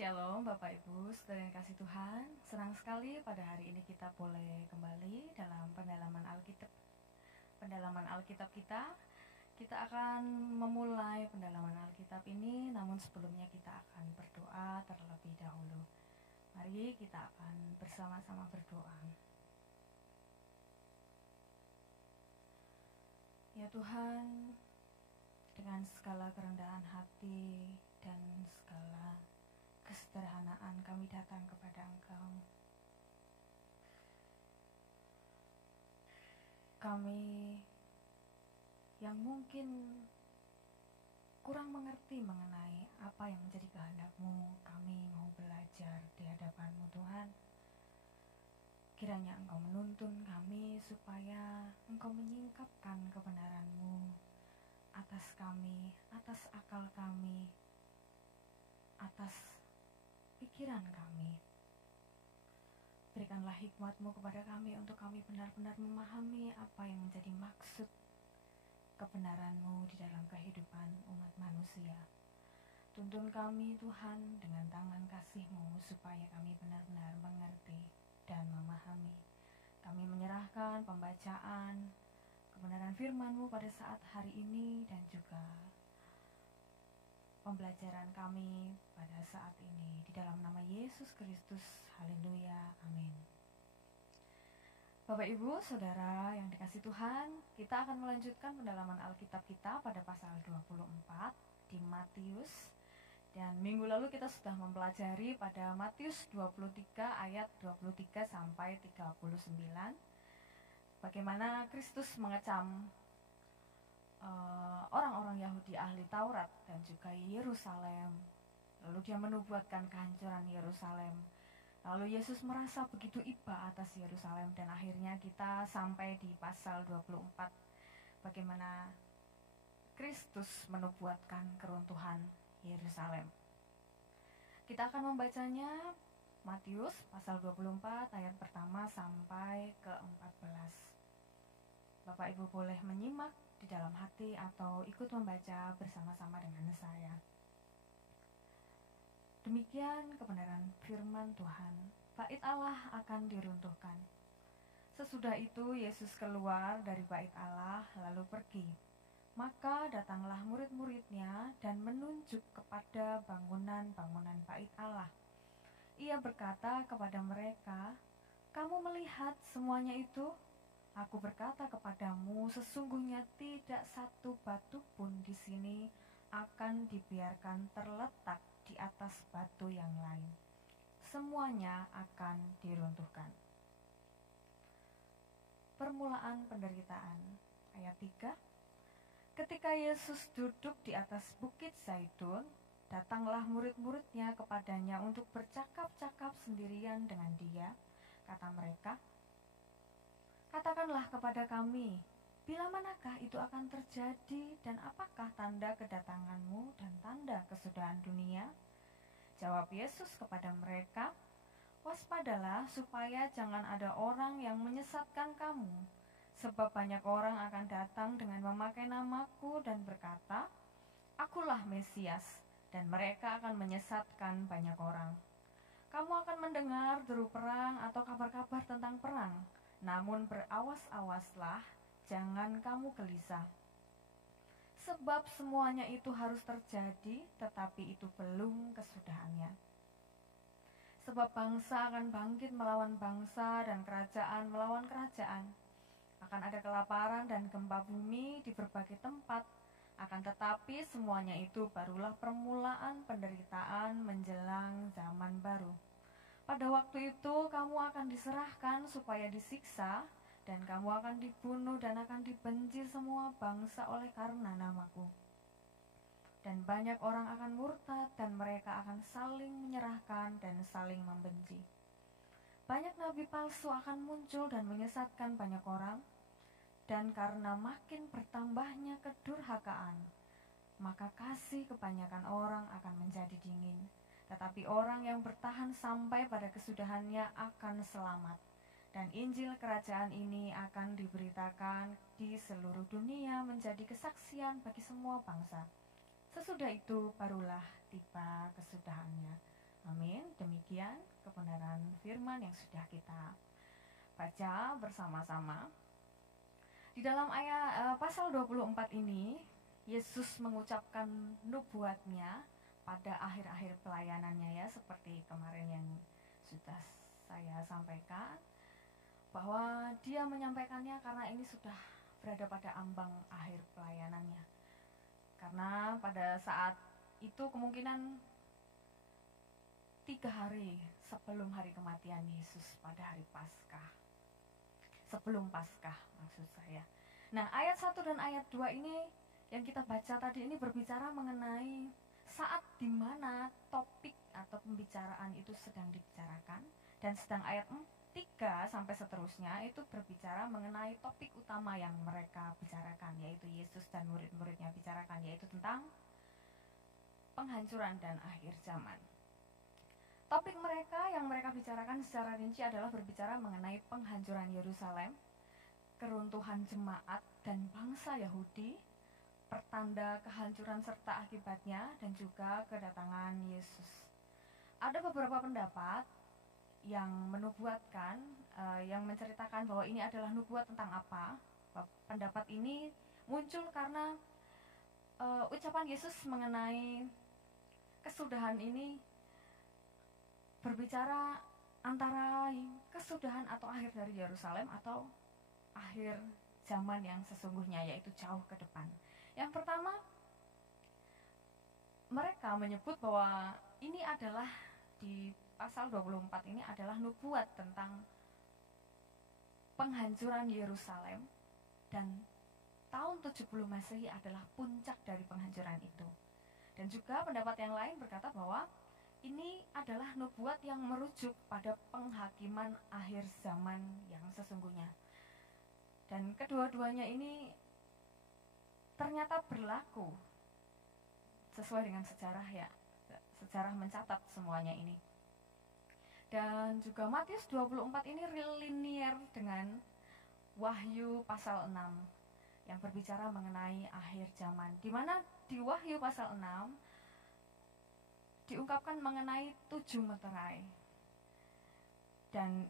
Shalom Bapak Ibu, saudara yang kasih Tuhan. Senang sekali pada hari ini kita boleh kembali dalam pendalaman Alkitab. Pendalaman Alkitab kita akan memulai pendalaman Alkitab ini, namun sebelumnya kita akan berdoa terlebih dahulu. Mari kita akan bersama-sama berdoa. Ya Tuhan, dengan segala kerendahan hati dan segala kesederhanaan kami datang kepada Engkau. Kami yang mungkin kurang mengerti mengenai apa yang menjadi kehendak-Mu, kami mau belajar di hadapan-Mu Tuhan. Kiranya Engkau menuntun kami supaya Engkau menyingkapkan kebenaran-Mu atas kami, atas akal kami, atas pikiran kami. Berikanlah hikmat-Mu kepada kami untuk kami benar-benar memahami apa yang menjadi maksud kebenaran-Mu di dalam kehidupan umat manusia. Tuntun kami Tuhan dengan tangan kasih-Mu supaya kami benar-benar mengerti dan memahami. Kami menyerahkan pembacaan kebenaran firman-Mu pada saat hari ini dan juga pembelajaran kami pada saat ini di dalam nama Yesus Kristus. Haleluya, amin. Bapak Ibu, Saudara yang dikasih Tuhan, kita akan melanjutkan pendalaman Alkitab kita pada pasal 24 di Matius. Dan minggu lalu kita sudah mempelajari pada Matius 23 ayat 23 sampai 39 bagaimana Kristus mengecam orang-orang Yahudi ahli Taurat dan juga Yerusalem. Lalu dia menubuatkan kehancuran Yerusalem. Lalu Yesus merasa begitu iba atas Yerusalem dan akhirnya kita sampai di pasal 24 bagaimana Kristus menubuatkan keruntuhan Yerusalem. Kita akan membacanya Matius pasal 24 ayat pertama sampai ke 14. Bapak Ibu boleh menyimak di dalam hati atau ikut membaca bersama-sama dengan saya. Demikian kebenaran firman Tuhan. Bait Allah akan diruntuhkan. Sesudah itu Yesus keluar dari bait Allah lalu pergi. Maka datanglah murid-muridnya dan menunjuk kepada bangunan-bangunan bait Allah. Ia berkata kepada mereka, "Kamu melihat semuanya itu? Aku berkata kepadamu, sesungguhnya tidak satu batu pun di sini akan dibiarkan terletak di atas batu yang lain. Semuanya akan diruntuhkan." Permulaan penderitaan. Ayat 3. Ketika Yesus duduk di atas bukit Zaitun, datanglah murid-muridnya kepadanya untuk bercakap-cakap sendirian dengan dia. Kata mereka, "Katakanlah kepada kami, bila manakah itu akan terjadi dan apakah tanda kedatanganmu dan tanda kesudahan dunia?" Jawab Yesus kepada mereka, "Waspadalah supaya jangan ada orang yang menyesatkan kamu, sebab banyak orang akan datang dengan memakai namaku dan berkata, 'Akulah Mesias,' dan mereka akan menyesatkan banyak orang. Kamu akan mendengar deru perang atau kabar-kabar tentang perang. Namun berawas-awaslah, jangan kamu gelisah. Sebab semuanya itu harus terjadi, tetapi itu belum kesudahannya. Sebab bangsa akan bangkit melawan bangsa dan kerajaan melawan kerajaan. Akan ada kelaparan dan gempa bumi di berbagai tempat. Akan tetapi semuanya itu barulah permulaan penderitaan menjelang zaman baru. Pada waktu itu kamu akan diserahkan supaya disiksa, dan kamu akan dibunuh dan akan dibenci semua bangsa oleh karena namaku. Dan banyak orang akan murtad dan mereka akan saling menyerahkan dan saling membenci. Banyak nabi palsu akan muncul dan menyesatkan banyak orang. Dan karena makin bertambahnya kedurhakaan, maka kasih kebanyakan orang akan menjadi dingin. Tetapi orang yang bertahan sampai pada kesudahannya akan selamat. Dan Injil kerajaan ini akan diberitakan di seluruh dunia menjadi kesaksian bagi semua bangsa. Sesudah itu barulah tiba kesudahannya. Amin. Demikian kebenaran firman yang sudah kita baca bersama-sama. Di dalam pasal 24 ini, Yesus mengucapkan nubuatnya pada akhir-akhir pelayanannya, ya, seperti kemarin yang sudah saya sampaikan, bahwa dia menyampaikannya karena ini sudah berada pada ambang akhir pelayanannya. Karena pada saat itu kemungkinan 3 hari sebelum hari kematian Yesus pada hari Paskah. Sebelum Paskah maksud saya. Nah, ayat 1 dan ayat 2 ini yang kita baca tadi ini berbicara mengenai saat di mana topik atau pembicaraan itu sedang dibicarakan, dan sedang ayat 3 sampai seterusnya itu berbicara mengenai topik utama yang mereka bicarakan, yaitu Yesus dan murid-muridnya bicarakan, yaitu tentang penghancuran dan akhir zaman. Topik mereka yang mereka bicarakan secara rinci adalah berbicara mengenai penghancuran Yerusalem, keruntuhan jemaat dan bangsa Yahudi, pertanda kehancuran serta akibatnya, dan juga kedatangan Yesus. Ada beberapa pendapat yang menubuatkan, yang menceritakan bahwa ini adalah nubuat tentang apa. Pendapat ini muncul karena ucapan Yesus mengenai kesudahan ini berbicara antara kesudahan atau akhir dari Yerusalem atau akhir zaman yang sesungguhnya, yaitu jauh ke depan. Yang pertama, mereka menyebut bahwa ini adalah di pasal 24 ini adalah nubuat tentang penghancuran Yerusalem, dan tahun 70 Masehi adalah puncak dari penghancuran itu. Dan juga pendapat yang lain berkata bahwa ini adalah nubuat yang merujuk pada penghakiman akhir zaman yang sesungguhnya. Dan kedua-duanya ini ternyata berlaku sesuai dengan sejarah, ya. Sejarah mencatat semuanya ini. Dan juga Matius 24 ini linier dengan Wahyu pasal 6 yang berbicara mengenai akhir zaman, di mana di Wahyu pasal 6 diungkapkan mengenai 7 meterai. Dan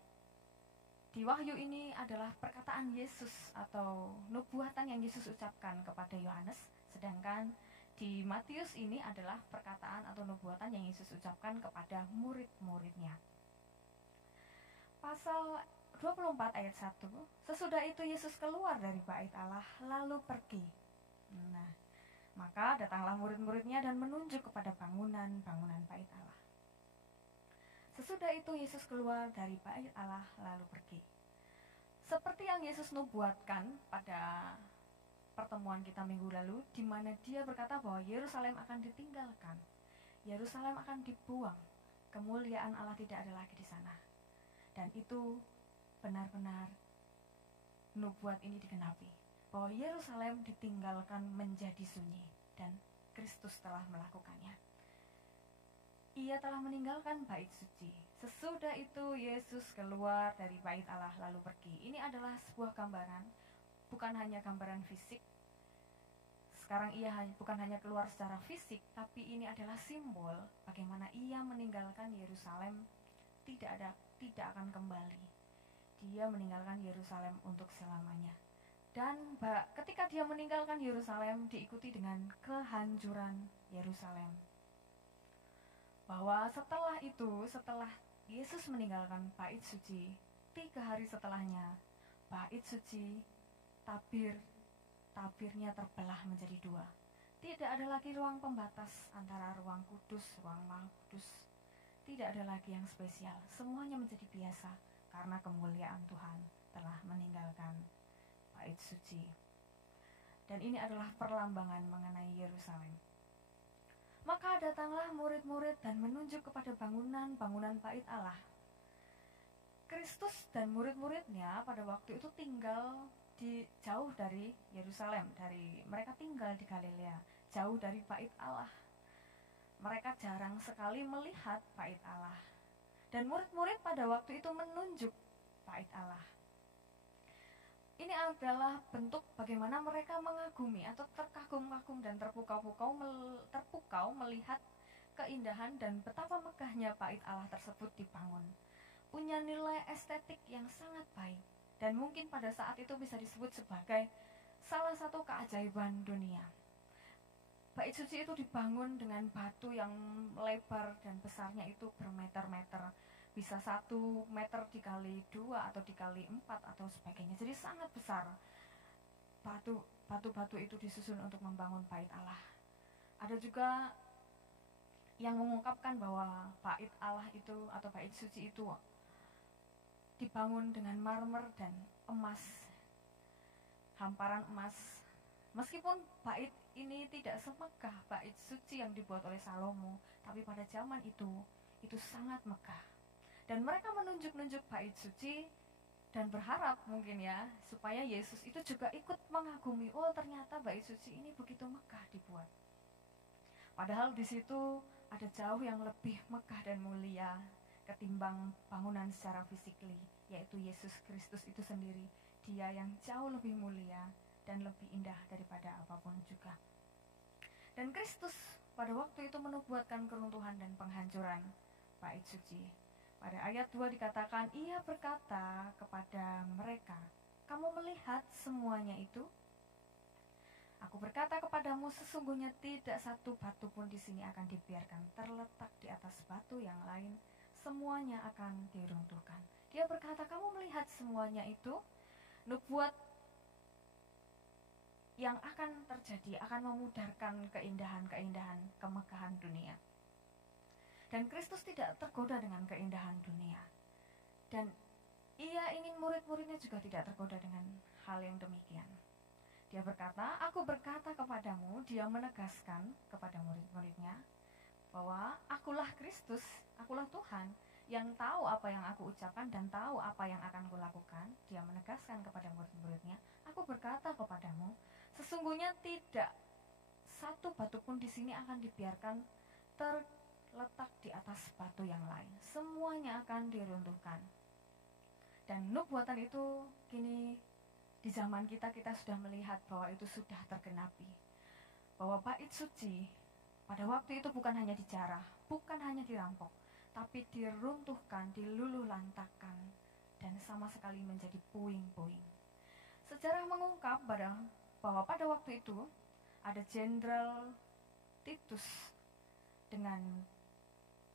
di Wahyu ini adalah perkataan Yesus atau nubuatan yang Yesus ucapkan kepada Yohanes, sedangkan di Matius ini adalah perkataan atau nubuatan yang Yesus ucapkan kepada murid-muridnya. Pasal 24 ayat 1, sesudah itu Yesus keluar dari bait Allah lalu pergi. Nah, maka datanglah murid-muridnya dan menunjuk kepada bangunan-bangunan bait Allah. Sesudah itu Yesus keluar dari bait Allah lalu pergi. Seperti yang Yesus nubuatkan pada pertemuan kita minggu lalu, di mana dia berkata bahwa Yerusalem akan ditinggalkan, Yerusalem akan dibuang, kemuliaan Allah tidak ada lagi di sana. Dan itu benar-benar nubuat ini digenapi, bahwa Yerusalem ditinggalkan menjadi sunyi, dan Kristus telah melakukannya. Ia telah meninggalkan bait suci. Sesudah itu Yesus keluar dari bait Allah lalu pergi. Ini adalah sebuah gambaran, bukan hanya gambaran fisik. Sekarang ia bukan hanya keluar secara fisik, tapi ini adalah simbol bagaimana ia meninggalkan Yerusalem tidak akan kembali. Dia meninggalkan Yerusalem untuk selamanya. Dan ketika dia meninggalkan Yerusalem diikuti dengan kehancuran Yerusalem. Bahwa setelah itu, setelah Yesus meninggalkan bait suci, 3 hari setelahnya bait suci tabirnya terbelah menjadi 2. Tidak ada lagi ruang pembatas antara ruang kudus, ruang maha kudus. Tidak ada lagi yang spesial. Semuanya menjadi biasa karena kemuliaan Tuhan telah meninggalkan bait suci. Dan ini adalah perlambangan mengenai Yerusalem. Maka datanglah murid-murid dan menunjuk kepada bangunan-bangunan bait Allah. Kristus dan murid-muridnya pada waktu itu tinggal jauh dari Yerusalem, mereka tinggal di Galilea, jauh dari bait Allah. Mereka jarang sekali melihat bait Allah. Dan murid-murid pada waktu itu menunjuk bait Allah. Ini adalah bentuk bagaimana mereka mengagumi atau terkagum-kagum dan terpukau melihat keindahan dan betapa megahnya bait Allah tersebut dibangun. Punya nilai estetik yang sangat baik, dan mungkin pada saat itu bisa disebut sebagai salah satu keajaiban dunia. Bait suci itu dibangun dengan batu yang lebar dan besarnya itu bermeter-meter, bisa 1 meter dikali 2 atau dikali 4 atau sebagainya. Jadi sangat besar. Batu-batu itu disusun untuk membangun bait Allah. Ada juga yang mengungkapkan bahwa bait Allah itu atau bait suci itu dibangun dengan marmer dan emas, hamparan emas. Meskipun bait ini tidak semegah bait suci yang dibuat oleh Salomo, tapi pada zaman itu sangat megah. Dan mereka menunjuk-nunjuk bait suci dan berharap mungkin ya, supaya Yesus itu juga ikut mengagumi, oh ternyata bait suci ini begitu megah dibuat. Padahal di situ ada jauh yang lebih megah dan mulia ketimbang bangunan secara fisikly, yaitu Yesus Kristus itu sendiri. Dia yang jauh lebih mulia dan lebih indah daripada apapun juga. Dan Kristus pada waktu itu menubuatkan keruntuhan dan penghancuran bait suci. Pada ayat 2 dikatakan, ia berkata kepada mereka, kamu melihat semuanya itu? Aku berkata kepadamu, sesungguhnya tidak satu batu pun di sini akan dibiarkan terletak di atas batu yang lain, semuanya akan diruntuhkan. Dia berkata, kamu melihat semuanya itu? Nubuat yang akan terjadi akan memudarkan keindahan-keindahan kemegahan dunia. Dan Kristus tidak tergoda dengan keindahan dunia. Dan ia ingin murid-muridnya juga tidak tergoda dengan hal yang demikian. Dia berkata, aku berkata kepadamu, dia menegaskan kepada murid-muridnya bahwa akulah Kristus, akulah Tuhan yang tahu apa yang aku ucapkan dan tahu apa yang akan kulakukan. Dia menegaskan kepada murid-muridnya, aku berkata kepadamu, sesungguhnya tidak satu batu pun di sini akan dibiarkan terletak di atas batu yang lain. Semuanya akan diruntuhkan. Dan nubuatan itu kini di zaman kita sudah melihat bahwa itu sudah tergenapi. Bahwa bait suci pada waktu itu bukan hanya dijarah, bukan hanya dirampok, tapi diruntuhkan, diluluh lantakan, dan sama sekali menjadi puing-puing. Sejarah mengungkap bahwa pada waktu itu ada Jenderal Titus dengan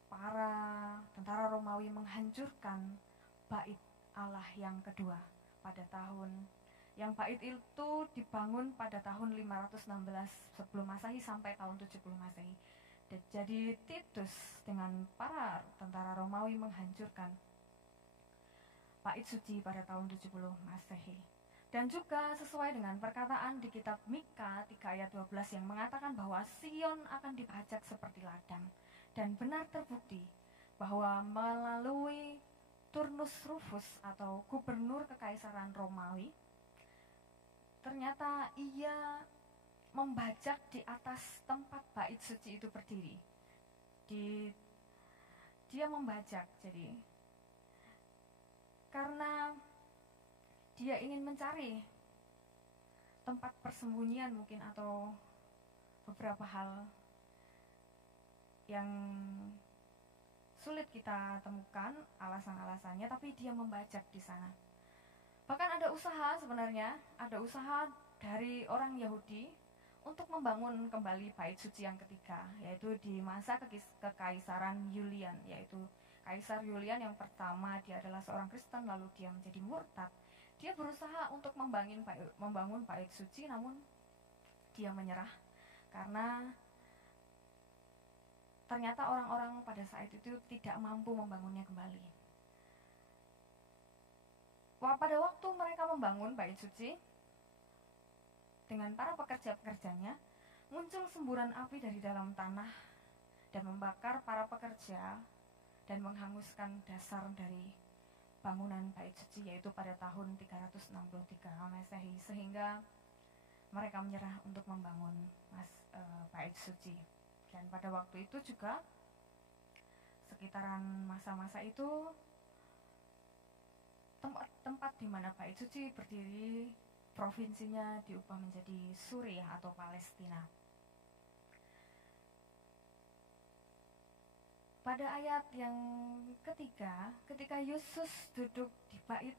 para tentara Romawi menghancurkan bait Allah yang kedua pada tahun yang bait itu dibangun pada tahun 516 sebelum Masehi sampai tahun 70 Masehi. Jadi Titus dengan para tentara Romawi menghancurkan bait suci pada tahun 70 Masehi. Dan juga sesuai dengan perkataan di kitab Mika 3 ayat 12 yang mengatakan bahwa Sion akan dibajak seperti ladang. Dan benar terbukti bahwa melalui Turnus Rufus atau gubernur kekaisaran Romawi, ternyata ia membajak di atas tempat bait suci itu berdiri. Dia membajak, jadi karena dia ingin mencari tempat persembunyian mungkin atau beberapa hal yang sulit kita temukan alasan-alasannya, tapi dia membajak di sana. Bahkan ada usaha dari orang Yahudi untuk membangun kembali bait suci yang ketiga, yaitu di masa kekaisaran Julian, yaitu Kaisar Julian yang pertama dia adalah seorang Kristen, lalu dia menjadi murtad. Dia berusaha untuk membangun bait suci, namun dia menyerah karena ternyata orang-orang pada saat itu tidak mampu membangunnya kembali. Pada waktu mereka membangun bait suci dengan para pekerja-pekerjanya, muncul semburan api dari dalam tanah dan membakar para pekerja dan menghanguskan dasar dari bangunan bait suci, yaitu pada tahun 363 Masehi, sehingga mereka menyerah untuk membangun bait suci. Dan pada waktu itu juga sekitaran masa-masa itu tempat di mana bait suci berdiri, provinsinya diubah menjadi Suriah atau Palestina. pada ayat yang ketiga, ketika Yesus duduk di bait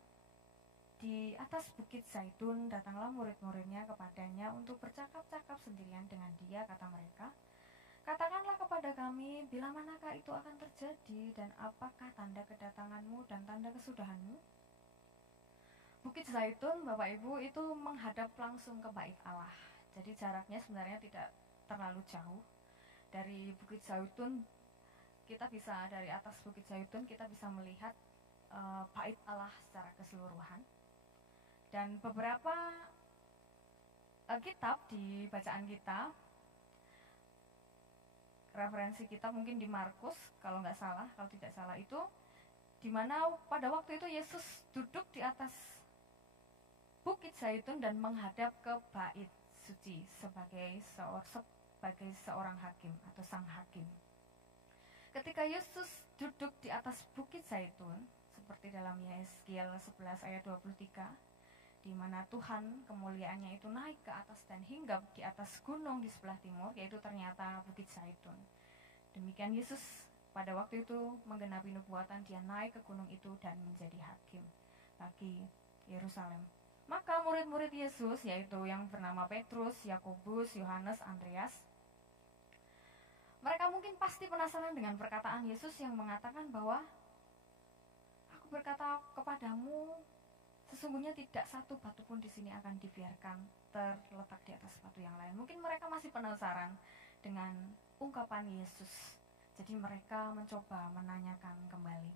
di atas bukit Zaitun, datanglah murid-muridnya kepadanya untuk bercakap-cakap sendirian dengan dia, kata mereka. Katakanlah kepada kami, bila manakah itu akan terjadi, dan apakah tanda kedatanganmu dan tanda kesudahanmu? Bukit Zaitun, Bapak Ibu, itu menghadap langsung ke bait Allah. Jadi jaraknya sebenarnya tidak terlalu jauh. Dari Bukit Zaitun, dari atas Bukit Zaitun kita bisa melihat bait Allah secara keseluruhan. Dan beberapa kitab di bacaan kita, referensi kita mungkin di Markus kalau tidak salah itu, di mana pada waktu itu Yesus duduk di atas Bukit Zaitun dan menghadap ke bait suci sebagai seorang hakim atau sang hakim. Ketika Yesus duduk di atas Bukit Zaitun, seperti dalam Yeskiel 11 ayat 23, di mana Tuhan kemuliaannya itu naik ke atas dan hinggap di atas gunung di sebelah timur, yaitu ternyata Bukit Zaitun. Demikian Yesus pada waktu itu menggenapi nubuatan, dia naik ke gunung itu dan menjadi hakim bagi Yerusalem. Maka murid-murid Yesus, yaitu yang bernama Petrus, Yakobus, Yohanes, Andreas, mereka mungkin pasti penasaran dengan perkataan Yesus yang mengatakan bahwa aku berkata kepadamu, sesungguhnya tidak satu batu pun di sini akan dibiarkan terletak di atas batu yang lain. Mungkin mereka masih penasaran dengan ungkapan Yesus. Jadi mereka mencoba menanyakan kembali.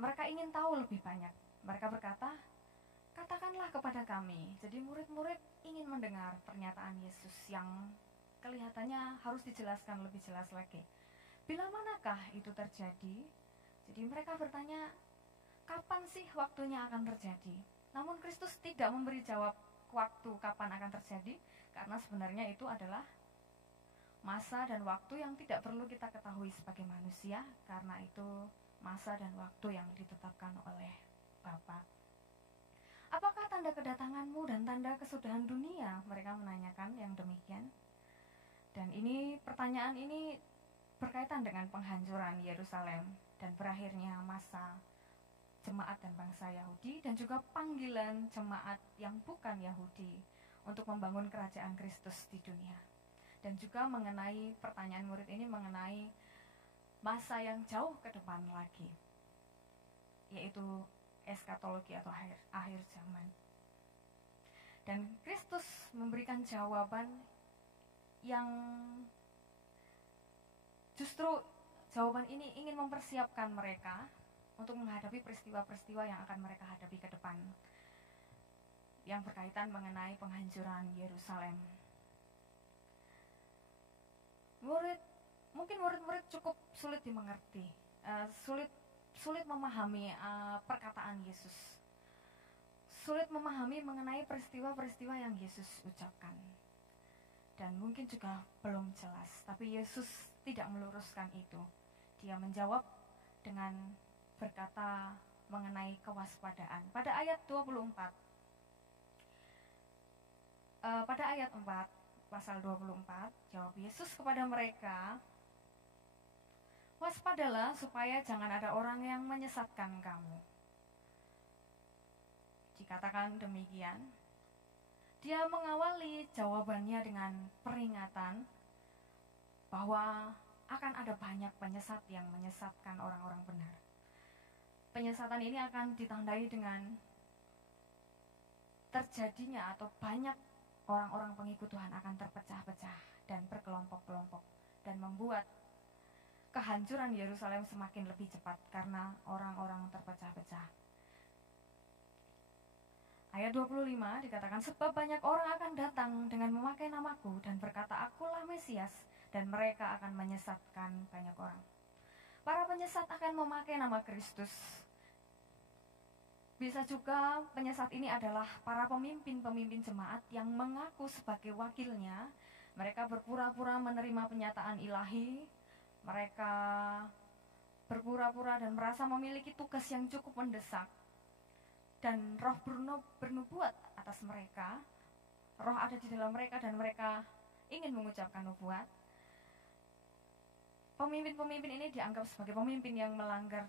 Mereka ingin tahu lebih banyak. Mereka berkata, katakanlah kepada kami. Jadi murid-murid ingin mendengar pernyataan Yesus yang kelihatannya harus dijelaskan lebih jelas lagi. Bila manakah itu terjadi? Jadi mereka bertanya, kapan sih waktunya akan terjadi? Namun Kristus tidak memberi jawab waktu kapan akan terjadi, karena sebenarnya itu adalah masa dan waktu yang tidak perlu kita ketahui sebagai manusia, karena itu masa dan waktu yang ditetapkan oleh Bapa. Apakah tanda kedatanganmu dan tanda kesudahan dunia? Mereka menanyakan yang demikian. Dan pertanyaan ini berkaitan dengan penghancuran Yerusalem dan berakhirnya masa jemaat dan bangsa Yahudi, dan juga panggilan jemaat yang bukan Yahudi untuk membangun kerajaan Kristus di dunia. Dan juga mengenai pertanyaan murid ini mengenai masa yang jauh ke depan lagi, yaitu eskatologi atau akhir zaman. Dan Kristus memberikan jawaban yang justru jawaban ini ingin mempersiapkan mereka untuk menghadapi peristiwa-peristiwa yang akan mereka hadapi ke depan, yang berkaitan mengenai penghancuran Yerusalem. Mungkin murid-murid cukup sulit dimengerti, sulit memahami perkataan Yesus, sulit memahami mengenai peristiwa-peristiwa yang Yesus ucapkan, dan mungkin juga belum jelas. Tapi Yesus tidak meluruskan itu. Dia menjawab dengan berkata mengenai kewaspadaan. Pada ayat 24, pada ayat 4, pasal 24, jawab Yesus kepada mereka, waspadalah supaya jangan ada orang yang menyesatkan kamu. Dikatakan demikian, dia mengawali jawabannya dengan peringatan bahwa akan ada banyak penyesat yang menyesatkan orang-orang benar. Penyesatan ini akan ditandai dengan terjadinya atau banyak orang-orang pengikut Tuhan akan terpecah-pecah dan berkelompok-kelompok, dan membuat kehancuran Yerusalem semakin lebih cepat karena orang-orang terpecah-pecah. Ayat 25 dikatakan, sebab banyak orang akan datang dengan memakai namaku dan berkata, akulah Mesias, dan mereka akan menyesatkan banyak orang. Para penyesat akan memakai nama Kristus. Bisa juga penyesat ini adalah para pemimpin-pemimpin jemaat yang mengaku sebagai wakilnya. Mereka berpura-pura menerima penyataan ilahi. Mereka berpura-pura dan merasa memiliki tugas yang cukup mendesak. Dan roh bernubuat atas mereka. Roh ada di dalam mereka dan mereka ingin mengucapkan nubuat. pemimpin-pemimpin ini dianggap sebagai pemimpin yang melanggar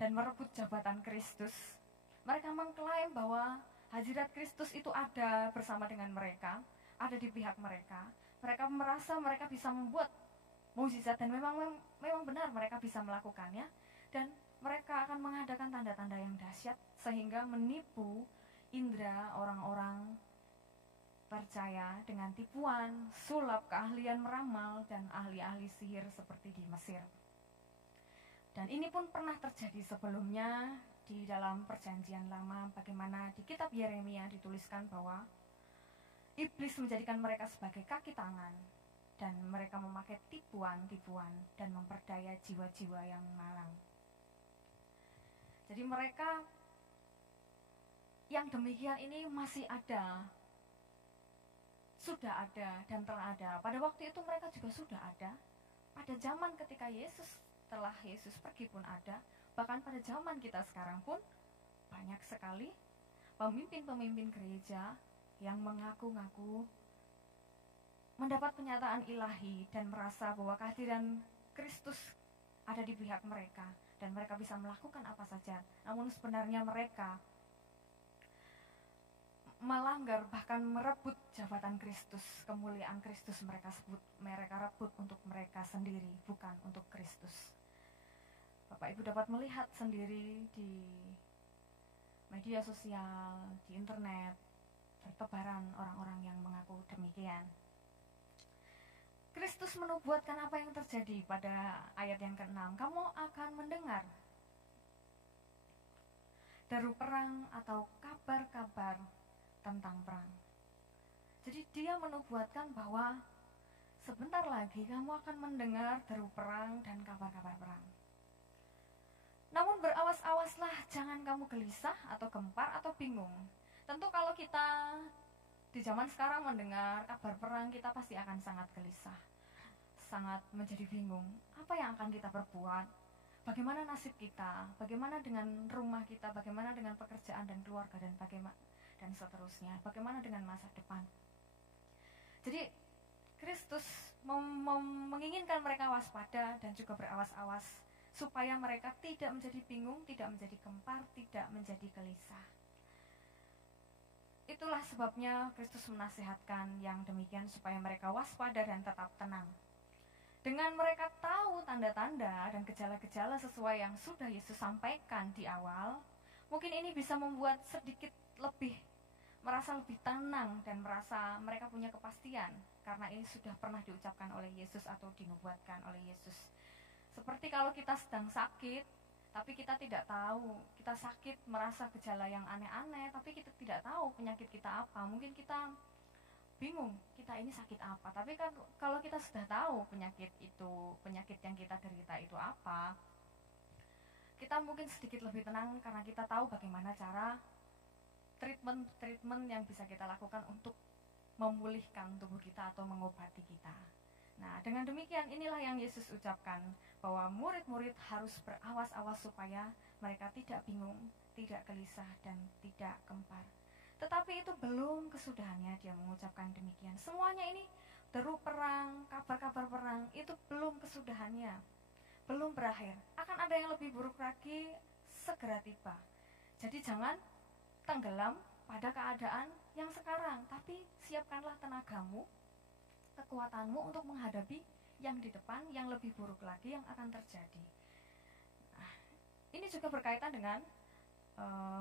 dan merebut jabatan Kristus. Mereka mengklaim bahwa hadirat Kristus itu ada bersama dengan mereka, ada di pihak mereka. Mereka merasa mereka bisa membuat mukjizat, dan memang benar mereka bisa melakukannya, dan mereka akan mengadakan tanda-tanda yang dahsyat sehingga menipu indera orang-orang percaya dengan tipuan, sulap, keahlian meramal, dan ahli-ahli sihir seperti di Mesir. Dan ini pun pernah terjadi sebelumnya di dalam Perjanjian Lama, bagaimana di kitab Yeremia dituliskan bahwa iblis menjadikan mereka sebagai kaki tangan, dan mereka memakai tipuan-tipuan dan memperdaya jiwa-jiwa yang malang. Jadi mereka yang demikian ini masih ada, sudah ada dan telah ada. Pada waktu itu mereka juga sudah ada. Pada zaman ketika setelah Yesus pergi pun ada. Bahkan pada zaman kita sekarang pun banyak sekali pemimpin-pemimpin gereja yang mengaku-ngaku mendapat penyataan ilahi dan merasa bahwa kehadiran Kristus ada di pihak mereka dan mereka bisa melakukan apa saja. Namun sebenarnya mereka melanggar, bahkan merebut jabatan Kristus, kemuliaan Kristus mereka rebut untuk mereka sendiri, bukan untuk Kristus. Bapak Ibu dapat melihat sendiri di media sosial, di internet, bertebaran orang-orang yang mengaku demikian. Kristus menubuatkan apa yang terjadi pada ayat yang ke-6. Kamu akan mendengar deru perang atau kabar-kabar tentang perang. Jadi dia menubuatkan bahwa sebentar lagi kamu akan mendengar deru perang dan kabar-kabar perang. Namun berawas-awaslah, jangan kamu gelisah atau gempar atau bingung. Tentu kalau kita di zaman sekarang mendengar kabar perang, kita pasti akan sangat gelisah, sangat menjadi bingung. Apa yang akan kita perbuat? Bagaimana nasib kita? Bagaimana dengan rumah kita? Bagaimana dengan pekerjaan dan keluarga dan seterusnya? Bagaimana dengan masa depan? Jadi Kristus menginginkan mereka waspada dan juga berawas-awas supaya mereka tidak menjadi bingung, tidak menjadi gempar, tidak menjadi gelisah. Itulah sebabnya Kristus menasihatkan yang demikian supaya mereka waspada dan tetap tenang. Dengan mereka tahu tanda-tanda dan gejala-gejala sesuai yang sudah Yesus sampaikan di awal, mungkin ini bisa membuat sedikit merasa lebih tenang dan merasa mereka punya kepastian karena ini sudah pernah diucapkan oleh Yesus atau dinubuatkan oleh Yesus. Seperti kalau kita sedang sakit, tapi kita tidak tahu, kita sakit merasa gejala yang aneh-aneh, tapi kita tidak tahu penyakit kita apa. Mungkin kita bingung, kita ini sakit apa. Tapi kan kalau kita sudah tahu penyakit yang kita derita itu apa, kita mungkin sedikit lebih tenang karena kita tahu bagaimana cara treatment yang bisa kita lakukan untuk memulihkan tubuh kita atau mengobati kita. Nah, dengan demikian inilah yang Yesus ucapkan, bahwa murid-murid harus berawas-awas supaya mereka tidak bingung, tidak gelisah, dan tidak gempar. Tetapi itu belum kesudahannya dia mengucapkan demikian. Semuanya ini, deru perang, kabar-kabar perang, itu belum kesudahannya, belum berakhir. Akan ada yang lebih buruk lagi segera tiba. Jadi jangan tenggelam pada keadaan yang sekarang, tapi siapkanlah tenagamu, kekuatanmu untuk menghadapi yang di depan, yang lebih buruk lagi yang akan terjadi. Nah, ini juga berkaitan dengan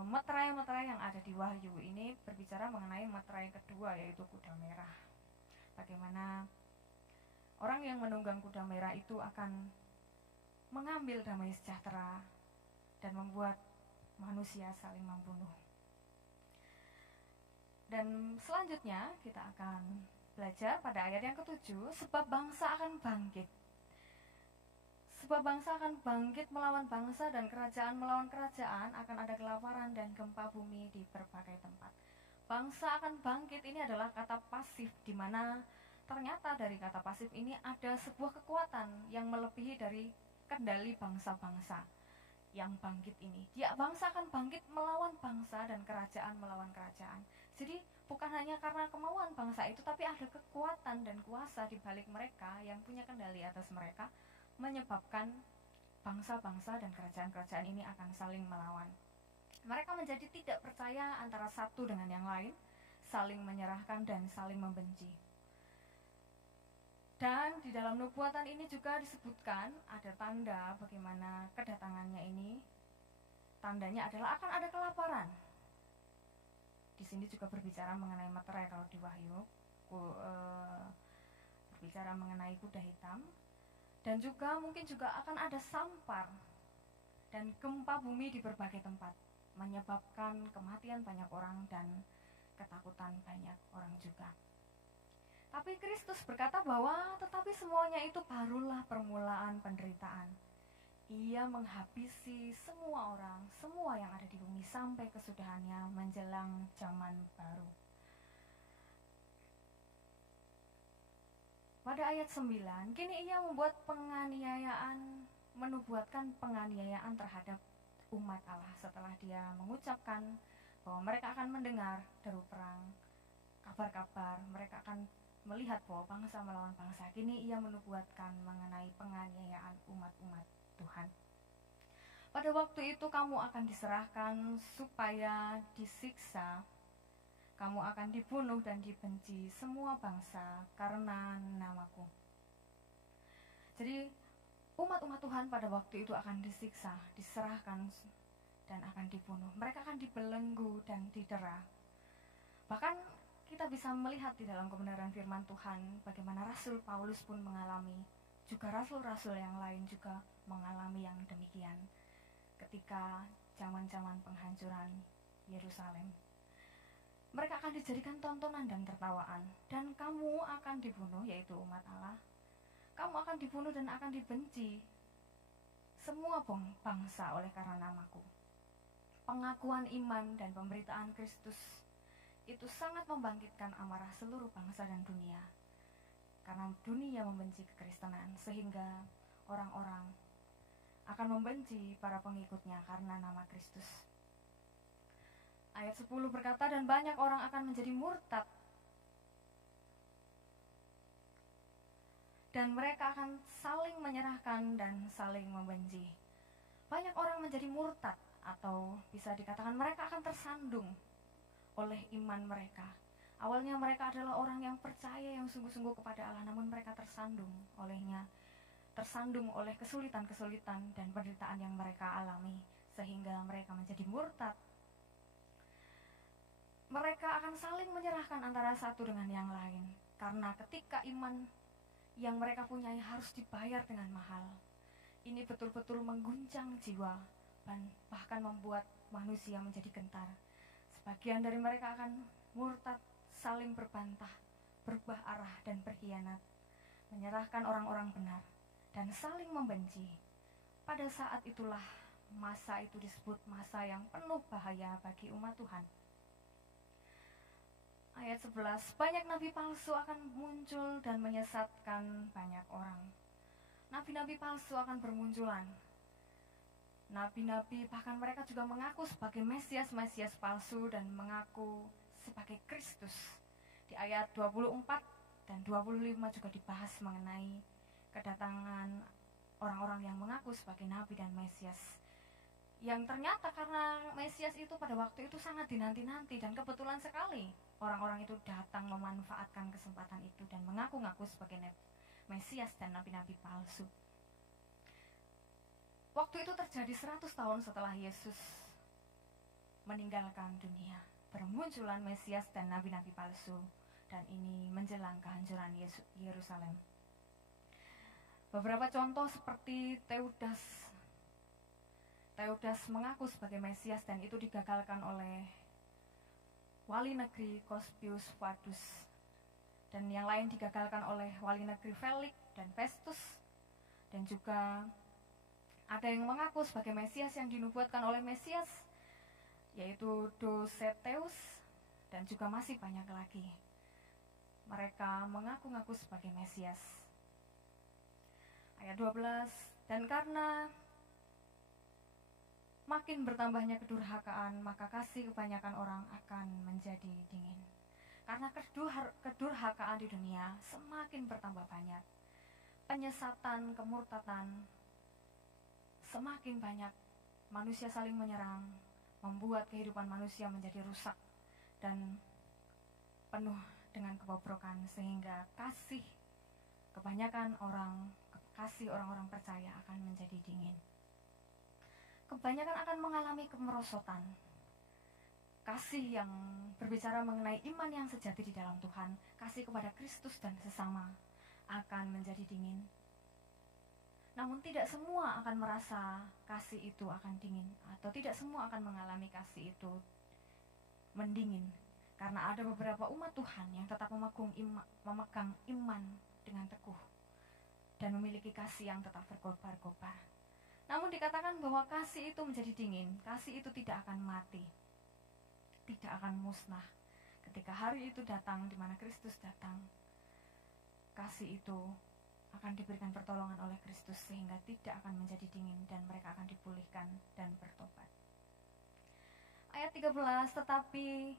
meterai-meterai yang ada di Wahyu. Ini berbicara mengenai meterai kedua, yaitu kuda merah. Bagaimana orang yang menunggang kuda merah itu akan mengambil damai sejahtera dan membuat manusia saling membunuh. Dan selanjutnya kita akan belajar pada ayat yang ke-7, sebab bangsa akan bangkit. Sebab bangsa akan bangkit melawan bangsa dan kerajaan melawan kerajaan, akan ada kelaparan dan gempa bumi di berbagai tempat. Bangsa akan bangkit ini adalah kata pasif, di mana ternyata dari kata pasif ini ada sebuah kekuatan yang melebihi dari kendali bangsa-bangsa yang bangkit ini. Ya, bangsa akan bangkit melawan bangsa dan kerajaan melawan kerajaan. Jadi bukan hanya karena kemauan bangsa itu, tapi ada kekuatan dan kuasa di balik mereka yang punya kendali atas mereka, menyebabkan bangsa-bangsa dan kerajaan-kerajaan ini akan saling melawan. Mereka menjadi tidak percaya antara satu dengan yang lain, saling menyerahkan dan saling membenci. Dan di dalam nubuatan ini juga disebutkan ada tanda bagaimana kedatangannya ini. Tandanya adalah akan ada kelaparan. Di sini juga berbicara mengenai materai, kalau di Wahyu berbicara mengenai kuda hitam, dan juga mungkin juga akan ada sampar dan gempa bumi di berbagai tempat, menyebabkan kematian banyak orang dan ketakutan banyak orang juga. Tapi Kristus berkata bahwa tetapi semuanya itu barulah permulaan penderitaan. Ia menghabisi semua orang, semua yang ada di bumi sampai kesudahannya menjelang zaman baru. Pada ayat 9, kini ia membuat penganiayaan, menubuatkan penganiayaan terhadap umat Allah setelah dia mengucapkan bahwa mereka akan mendengar deru perang, kabar-kabar, mereka akan melihat bahwa bangsa melawan bangsa. Kini ia menubuatkan mengenai penganiayaan umat-umat Tuhan. Pada waktu itu kamu akan diserahkan supaya disiksa, kamu akan dibunuh dan dibenci semua bangsa karena namaku. Jadi umat-umat Tuhan pada waktu itu akan disiksa, diserahkan dan akan dibunuh. Mereka akan dibelenggu dan didera. Bahkan kita bisa melihat di dalam kebenaran firman Tuhan bagaimana Rasul Paulus pun mengalami, juga rasul-rasul yang lain juga mengalami yang demikian ketika zaman-zaman penghancuran Yerusalem. Mereka akan dijadikan tontonan dan tertawaan, dan kamu akan dibunuh, yaitu umat Allah. Kamu akan dibunuh dan akan dibenci semua bangsa oleh karena namaku. Pengakuan iman dan pemberitaan Kristus itu sangat membangkitkan amarah seluruh bangsa dan dunia, karena dunia membenci kekristenan, sehingga orang-orang akan membenci para pengikutnya karena nama Kristus. Ayat 10 berkata, dan banyak orang akan menjadi murtad, dan mereka akan saling menyerahkan dan saling membenci. Banyak orang menjadi murtad, atau bisa dikatakan mereka akan tersandung oleh iman mereka. Awalnya mereka adalah orang yang percaya, yang sungguh-sungguh kepada Allah, namun mereka tersandung olehnya, tersandung oleh kesulitan-kesulitan dan penderitaan yang mereka alami, sehingga mereka menjadi murtad. Mereka akan saling menyerahkan antara satu dengan yang lain, karena ketika iman yang mereka punyai harus dibayar dengan mahal. Ini betul-betul mengguncang jiwa dan bahkan membuat manusia menjadi gentar. Sebagian dari mereka akan murtad, saling berbantah, berubah arah dan berkhianat, menyerahkan orang-orang benar, dan saling membenci. Pada saat itulah masa itu disebut masa yang penuh bahaya bagi umat Tuhan. Ayat 11, banyak nabi palsu akan muncul dan menyesatkan banyak orang. Nabi-nabi palsu akan bermunculan. Nabi-nabi bahkan mereka juga mengaku sebagai Mesias-Mesias palsu dan mengaku sebagai Kristus. Di ayat 24 dan 25 juga dibahas mengenai kedatangan orang-orang yang mengaku sebagai Nabi dan Mesias, yang ternyata karena Mesias itu pada waktu itu sangat dinanti-nanti, dan kebetulan sekali orang-orang itu datang memanfaatkan kesempatan itu dan mengaku-ngaku sebagai Mesias dan nabi-nabi palsu. Waktu itu terjadi 100 tahun setelah Yesus meninggalkan dunia. Bermunculan Mesias dan nabi-nabi palsu, dan ini menjelang kehancuran Yerusalem. Beberapa contoh seperti Teudas mengaku sebagai Mesias dan itu digagalkan oleh wali negeri Kospius Vadus, dan yang lain digagalkan oleh wali negeri Felix dan Festus, dan juga ada yang mengaku sebagai Mesias yang dinubuatkan oleh Mesias, yaitu Doceteus, dan juga masih banyak lagi. Mereka mengaku-ngaku sebagai Mesias. Ayat 12, dan karena makin bertambahnya kedurhakaan, maka kasih kebanyakan orang akan menjadi dingin. Karena kedurhakaan di dunia semakin bertambah banyak. Penyesatan, kemurtatan semakin banyak. Manusia saling menyerang, membuat kehidupan manusia menjadi rusak dan penuh dengan kebobrokan, sehingga kebanyakan kasih orang-orang percaya akan menjadi dingin. Kebanyakan akan mengalami kemerosotan. Kasih yang berbicara mengenai iman yang sejati di dalam Tuhan, kasih kepada Kristus dan sesama akan menjadi dingin. Namun tidak semua akan merasa kasih itu akan dingin, atau tidak semua akan mengalami kasih itu mendingin. Karena ada beberapa umat Tuhan yang tetap memegang iman dengan teguh dan memiliki kasih yang tetap berkobar-kobar. Namun dikatakan bahwa kasih itu menjadi dingin, kasih itu tidak akan mati, tidak akan musnah. Ketika hari itu datang, di mana Kristus datang, kasih itu akan diberikan pertolongan oleh Kristus sehingga tidak akan menjadi dingin dan mereka akan dipulihkan dan bertobat. Ayat 13, tetapi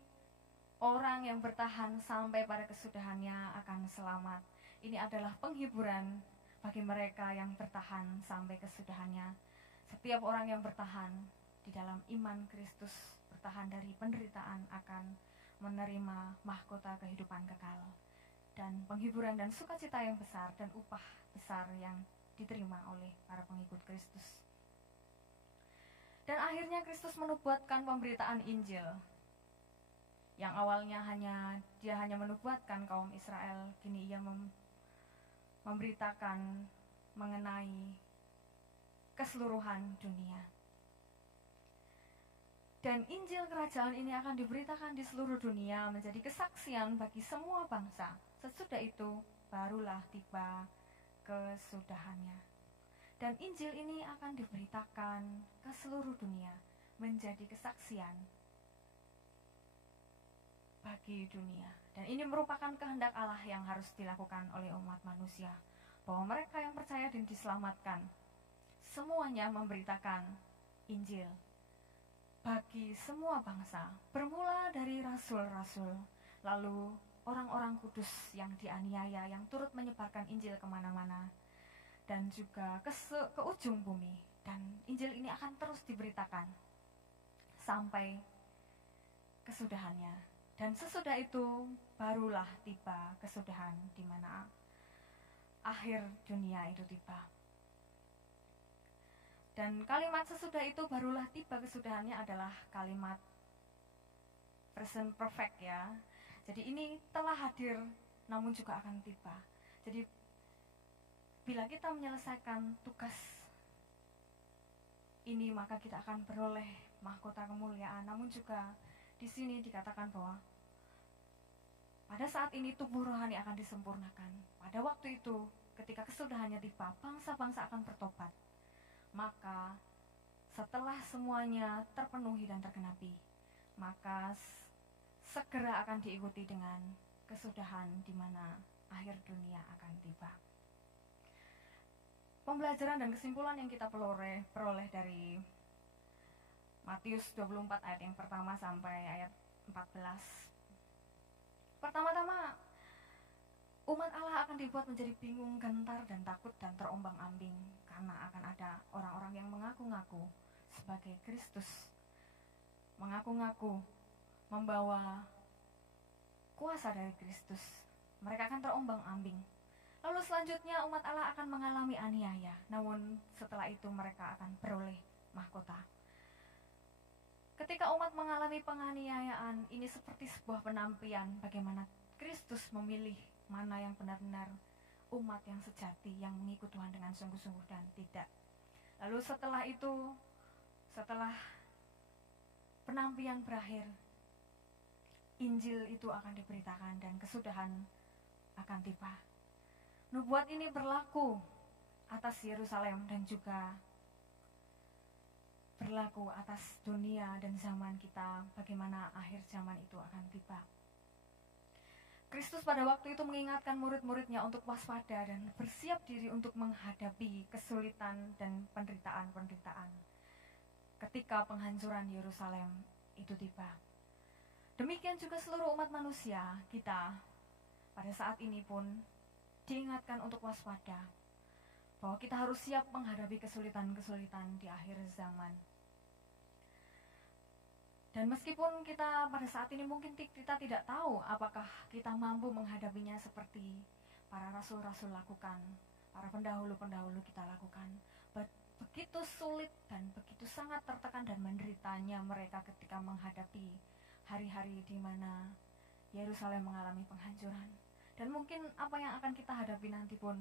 orang yang bertahan sampai pada kesudahannya akan selamat. Ini adalah penghiburan bagi mereka yang bertahan sampai kesudahannya. Setiap orang yang bertahan di dalam iman Kristus, bertahan dari penderitaan, akan menerima mahkota kehidupan kekal dan penghiburan dan sukacita yang besar dan upah besar yang diterima oleh para pengikut Kristus. Dan akhirnya Kristus menubuatkan pemberitaan Injil. Yang awalnya dia hanya menubuatkan kaum Israel, kini ia memberitakan mengenai keseluruhan dunia. Dan Injil kerajaan ini akan diberitakan di seluruh dunia menjadi kesaksian bagi semua bangsa. Sesudah itu barulah tiba kesudahannya. Dan Injil ini akan diberitakan ke seluruh dunia menjadi kesaksian bagi dunia. Dan ini merupakan kehendak Allah yang harus dilakukan oleh umat manusia, bahwa mereka yang percaya dan diselamatkan semuanya memberitakan Injil bagi semua bangsa, bermula dari rasul-rasul, lalu orang-orang kudus yang dianiaya, yang turut menyebarkan Injil kemana-mana, dan juga ke ujung bumi. Dan Injil ini akan terus diberitakan sampai kesudahannya. Dan sesudah itu barulah tiba kesudahan, di mana akhir dunia itu tiba. Dan kalimat sesudah itu barulah tiba kesudahannya adalah kalimat present perfect ya. Jadi ini telah hadir namun juga akan tiba. Jadi bila kita menyelesaikan tugas ini, maka kita akan beroleh mahkota kemuliaan. Namun juga di sini dikatakan bahwa pada saat ini tubuh rohani akan disempurnakan. Pada waktu itu ketika kesudahannya tiba, bangsa-bangsa akan bertobat. Maka setelah semuanya terpenuhi dan tergenapi, maka segera akan diikuti dengan kesudahan di mana akhir dunia akan tiba. Pembelajaran dan kesimpulan yang kita peroleh dari Matius 24 ayat yang pertama sampai ayat 14. Pertama-tama, umat Allah akan dibuat menjadi bingung, gentar, dan takut, dan terombang-ambing karena akan ada orang-orang yang mengaku-ngaku sebagai Kristus, mengaku-ngaku membawa kuasa dari Kristus. Mereka akan terombang-ambing. Lalu selanjutnya umat Allah akan mengalami aniaya, namun setelah itu mereka akan beroleh mahkota. Ketika umat mengalami penganiayaan, ini seperti sebuah penampian bagaimana Kristus memilih mana yang benar-benar umat yang sejati, yang mengikut Tuhan dengan sungguh-sungguh dan tidak. Lalu setelah itu, setelah penampian berakhir, Injil itu akan diberitakan dan kesudahan akan tiba. Nubuat ini berlaku atas Yerusalem dan juga berlaku atas dunia dan zaman kita, bagaimana akhir zaman itu akan tiba. Kristus pada waktu itu mengingatkan murid-muridnya untuk waspada dan bersiap diri untuk menghadapi kesulitan dan penderitaan-penderitaan ketika penghancuran Yerusalem itu tiba. Demikian juga seluruh umat manusia, kita pada saat ini pun diingatkan untuk waspada, bahwa kita harus siap menghadapi kesulitan-kesulitan di akhir zaman. Dan meskipun kita pada saat ini mungkin kita tidak tahu apakah kita mampu menghadapinya seperti para rasul-rasul lakukan, para pendahulu-pendahulu kita lakukan. Begitu sulit dan begitu sangat tertekan dan menderitanya mereka ketika menghadapi hari-hari di mana Yerusalem mengalami penghancuran. Dan mungkin apa yang akan kita hadapi nanti pun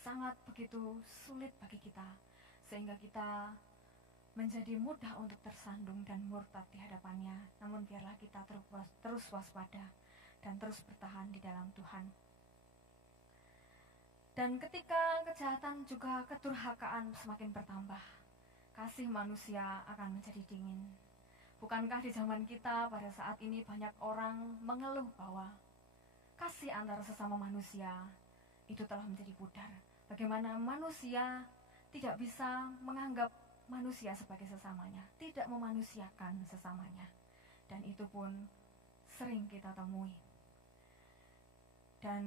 sangat begitu sulit bagi kita, sehingga kita menjadi mudah untuk tersandung dan murtad di hadapannya. Namun biarlah kita terus waspada dan terus bertahan di dalam Tuhan. Dan ketika kejahatan juga kedurhakaan semakin bertambah, kasih manusia akan menjadi dingin. Bukankah di zaman kita pada saat ini banyak orang mengeluh bahwa kasih antara sesama manusia itu telah menjadi pudar. Bagaimana manusia tidak bisa menganggap manusia sebagai sesamanya, tidak memanusiakan sesamanya. Dan itu pun sering kita temui. Dan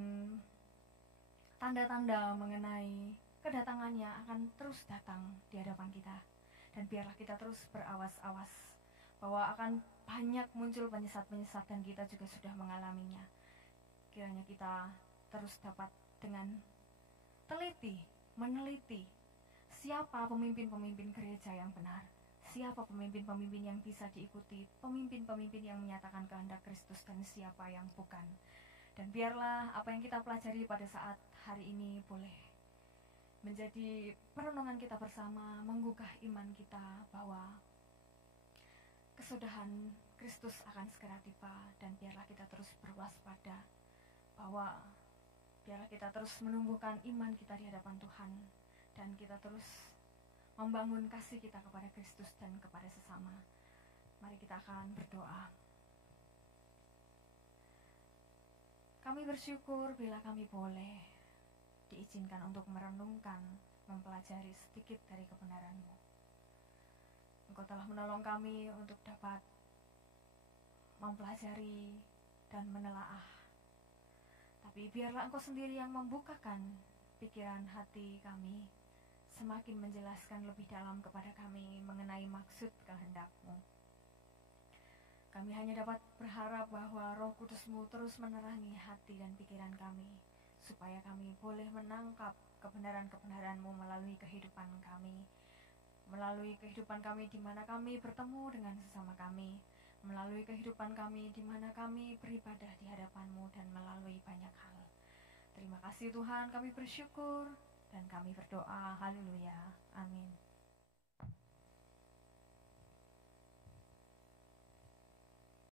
tanda-tanda mengenai kedatangannya akan terus datang di hadapan kita. Dan biarlah kita terus berawas-awas bahwa akan banyak muncul penyesat-penyesat, dan kita juga sudah mengalaminya. Kiranya kita terus dapat dengan teliti meneliti siapa pemimpin-pemimpin gereja yang benar, siapa pemimpin-pemimpin yang bisa diikuti, pemimpin-pemimpin yang menyatakan kehendak Kristus, dan siapa yang bukan. Dan biarlah apa yang kita pelajari pada saat hari ini boleh menjadi perenungan kita bersama, menggugah iman kita bahwa kesudahan Kristus akan segera tiba. Dan biarlah kita terus berwaspada, bahwa biarlah kita terus menumbuhkan iman kita di hadapan Tuhan, dan kita terus membangun kasih kita kepada Kristus dan kepada sesama. Mari kita akan berdoa. Kami bersyukur bila kami boleh diizinkan untuk merenungkan, mempelajari sedikit dari kebenaran-Mu. Engkau telah menolong kami untuk dapat mempelajari dan menelaah. Tapi biarlah Engkau sendiri yang membukakan pikiran hati kami, semakin menjelaskan lebih dalam kepada kami mengenai maksud kehendak-Mu. Kami hanya dapat berharap bahwa Roh Kudus-Mu terus menerangi hati dan pikiran kami, supaya kami boleh menangkap kebenaran-kebenaran-Mu melalui kehidupan kami, di mana kami bertemu dengan sesama kami, melalui kehidupan kami di mana kami beribadah di hadapan-Mu, dan melalui banyak hal. Terima kasih Tuhan, kami bersyukur dan kami berdoa. Haleluya. Amin.